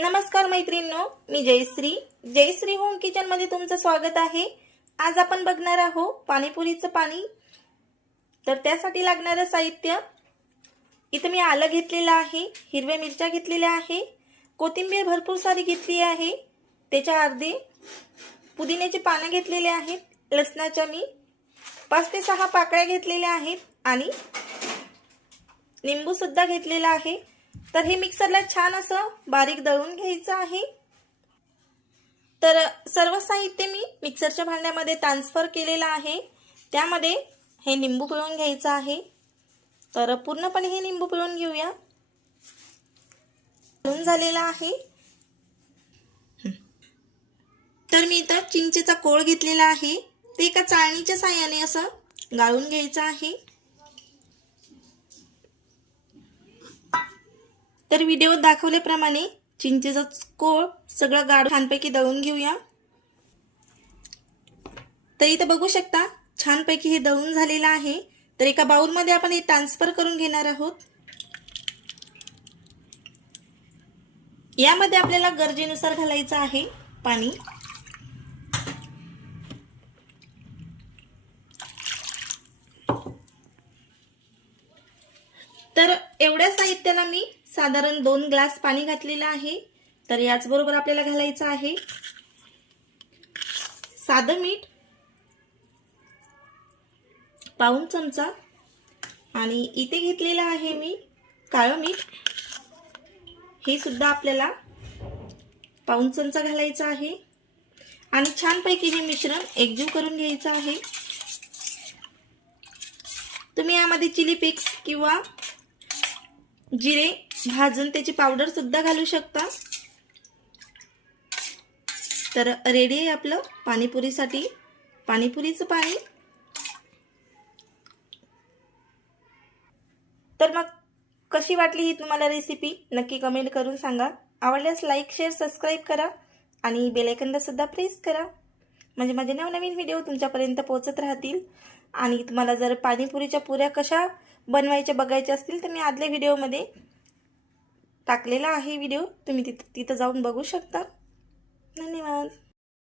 नमस्कार मैत्रिणींनो मी जयश्री. जयश्री होम किचनमध्ये तुमचं स्वागत आहे. आज आपण बघणार आहोत पाणीपुरीचं पाणी. तर त्यासाठी लागणारं साहित्य. इथं मी आलं घेतलेलं आहे हिरव्या मिरच्या घेतलेल्या आहे कोथिंबीर भरपूर सारी घेतली आहे त्याच्या अर्धे पुदिन्याची पानं घेतलेले आहेत लसणाच्या मी पाच ते सहा पाकळ्या घेतलेल्या आहेत आणि लिंबूसुद्धा घेतलेला आहे. तर हे मिक्सरला छान असं बारीक दळून घ्यायचं आहे. तर सर्व साहित्य मी मिक्सरच्या भांड्यामध्ये ट्रान्सफर केलेलं आहे. त्यामध्ये हे निंबू पिळून घ्यायचं आहे. तर पूर्णपणे हे निंबू पिळून घेऊया. पिळून झालेला आहे. तर मी इथं चिंचेचा कोळ घेतलेला आहे. ते एका चाळणीच्या साह्याने असं गाळून घ्यायचं आहे. तर व्हिडिओत दाखवल्याप्रमाणे चिंचेचा कोळ सगळं गाढ छानपैकी दळून घेऊया. तर इथं बघू शकता छानपैकी हे दळून झालेलं आहे. तर एका बाउलमध्ये आपण हे ट्रान्सफर करून घेणार आहोत. यामध्ये आपल्याला गरजेनुसार घालायचं आहे पाणी. तर एवढ्या साहित्याला मी साधारण दोन ग्लास पाणी घातलेलं आहे. तर याचबरोबर आपल्याला घालायचं आहे साधं मीठ पाऊन चमचा आणि इथे घेतलेलं आहे मी काळं मीठ. हे सुद्धा आपल्याला पाऊन चमचा घालायचा आहे. आणि छानपैकी हे मिश्रण एकजीव करून घ्यायचं आहे. तुम्ही यामध्ये चिली पिक्स किंवा जिरे भाजून त्याची पावडर सुद्धा घालू शकता. तर रेडी आहे आपलं पाणीपुरीसाठी. पाणीपुरीचं पाणी. तर मग कशी वाटली ही तुम्हाला रेसिपी नक्की कमेंट करून सांगा. आवडल्यास लाईक शेअर सबस्क्राईब करा आणि बेलायकनला सुद्धा प्रेस करा. म्हणजे माझे नवनवीन व्हिडिओ तुमच्यापर्यंत पोहोचत राहतील. आणि तुम्हाला जर पाणीपुरीच्या पुऱ्या कशा बनवायच्या बघायच्या असतील तर मी आदल्या व्हिडिओमध्ये टाकलेला आहे व्हिडिओ. तुम्ही तिथं तिथं जाऊन बघू शकता. धन्यवाद.